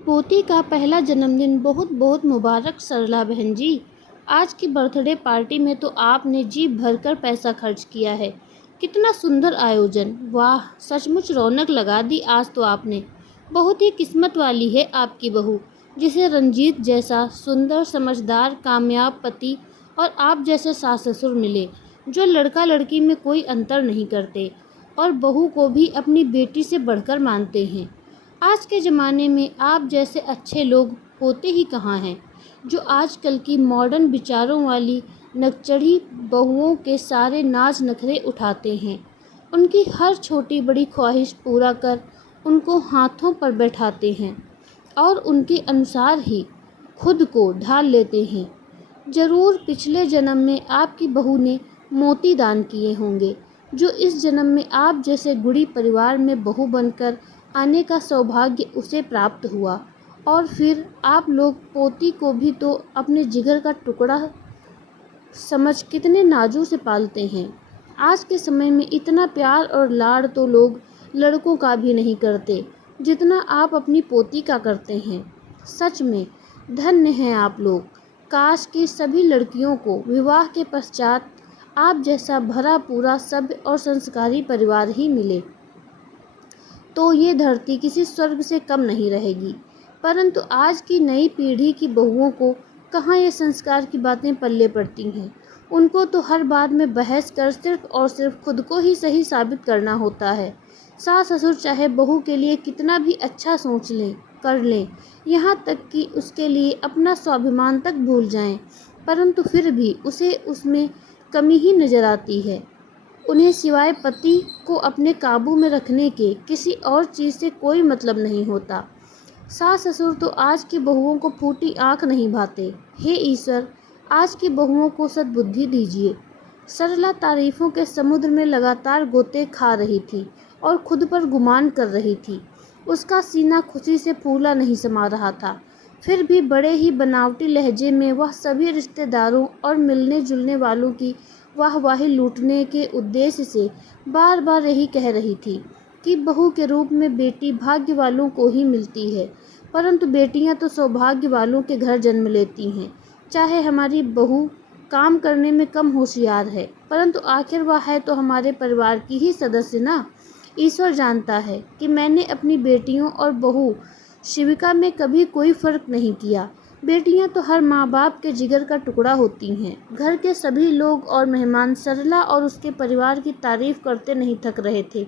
पोती का पहला जन्मदिन बहुत बहुत मुबारक सरला बहन जी। आज की बर्थडे पार्टी में तो आपने जी भरकर पैसा खर्च किया है। कितना सुंदर आयोजन, वाह सचमुच रौनक लगा दी आज तो आपने। बहुत ही किस्मत वाली है आपकी बहू, जिसे रंजीत जैसा सुंदर समझदार कामयाब पति और आप जैसे सास ससुर मिले, जो लड़का लड़की में कोई अंतर नहीं करते और बहू को भी अपनी बेटी से बढ़कर मानते हैं। आज के ज़माने में आप जैसे अच्छे लोग होते ही कहाँ हैं, जो आजकल की मॉडर्न विचारों वाली नकचढ़ी बहुओं के सारे नाज नखरे उठाते हैं, उनकी हर छोटी बड़ी ख्वाहिश पूरा कर उनको हाथों पर बैठाते हैं और उनके अनुसार ही खुद को ढाल लेते हैं। ज़रूर पिछले जन्म में आपकी बहू ने मोती दान किए होंगे, जो इस जन्म में आप जैसे गुड़ी परिवार में बहू बनकर आने का सौभाग्य उसे प्राप्त हुआ। और फिर आप लोग पोती को भी तो अपने जिगर का टुकड़ा समझ कितने नाजू से पालते हैं। आज के समय में इतना प्यार और लाड़ तो लोग लड़कों का भी नहीं करते, जितना आप अपनी पोती का करते हैं। सच में धन्य हैं आप लोग। काश कि सभी लड़कियों को विवाह के पश्चात आप जैसा भरा पूरा सभ्य और संस्कारी परिवार ही मिले, तो ये धरती किसी स्वर्ग से कम नहीं रहेगी। परंतु आज की नई पीढ़ी की बहुओं को कहाँ ये संस्कार की बातें पल्ले पड़ती हैं। उनको तो हर बात में बहस कर सिर्फ और सिर्फ खुद को ही सही साबित करना होता है। सास ससुर चाहे बहू के लिए कितना भी अच्छा सोच लें, कर लें, यहाँ तक कि उसके लिए अपना स्वाभिमान तक भूल जाएं, परंतु फिर भी उसे उसमें कमी ही नज़र आती है। उन्हें सिवाय पति को अपने काबू में रखने के किसी और चीज़ से कोई मतलब नहीं होता। सास ससुर तो आज की बहुओं को फूटी आंख नहीं भाते। हे ईश्वर, आज की बहुओं को सद्बुद्धि दीजिए। सरला तारीफों के समुद्र में लगातार गोते खा रही थी और खुद पर गुमान कर रही थी। उसका सीना खुशी से फूला नहीं समा रहा था। फिर भी बड़े ही बनावटी लहजे में वह सभी रिश्तेदारों और मिलने जुलने वालों की वाहवाही लूटने के उद्देश्य से बार बार यही कह रही थी कि बहू के रूप में बेटी भाग्य वालों को ही मिलती है, परंतु बेटियां तो सौभाग्य वालों के घर जन्म लेती हैं। चाहे हमारी बहू काम करने में कम होशियार है, परंतु आखिर वह है तो हमारे परिवार की ही सदस्य ना। ईश्वर जानता है कि मैंने अपनी बेटियों और बहू शिविका में कभी कोई फर्क नहीं किया। बेटियां तो हर माँ बाप के जिगर का टुकड़ा होती हैं। घर के सभी लोग और मेहमान सरला और उसके परिवार की तारीफ करते नहीं थक रहे थे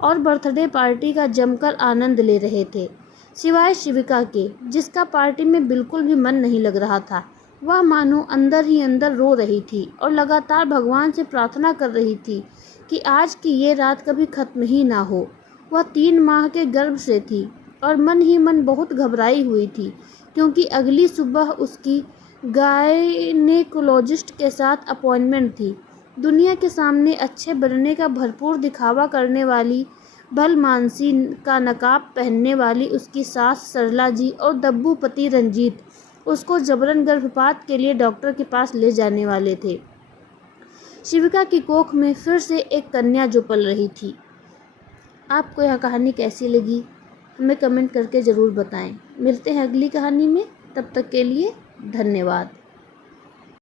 और बर्थडे पार्टी का जमकर आनंद ले रहे थे, सिवाय शिविका के, जिसका पार्टी में बिल्कुल भी मन नहीं लग रहा था। वह मानो अंदर ही अंदर रो रही थी और लगातार भगवान से प्रार्थना कर रही थी कि आज की ये रात कभी खत्म ही ना हो। वह 3 माह के गर्भ से थी और मन ही मन बहुत घबराई हुई थी, क्योंकि अगली सुबह उसकी गायनेकोलॉजिस्ट के साथ अपॉइंटमेंट थी। दुनिया के सामने अच्छे बनने का भरपूर दिखावा करने वाली भलमानसी का नकाब पहनने वाली उसकी सास सरला जी और दब्बू पति रंजीत उसको जबरन गर्भपात के लिए डॉक्टर के पास ले जाने वाले थे। शिविका की कोख में फिर से एक कन्या जो पल रही थी। आपको यह कहानी कैसी लगी हमें कमेंट करके ज़रूर बताएं। मिलते हैं अगली कहानी में, तब तक के लिए धन्यवाद।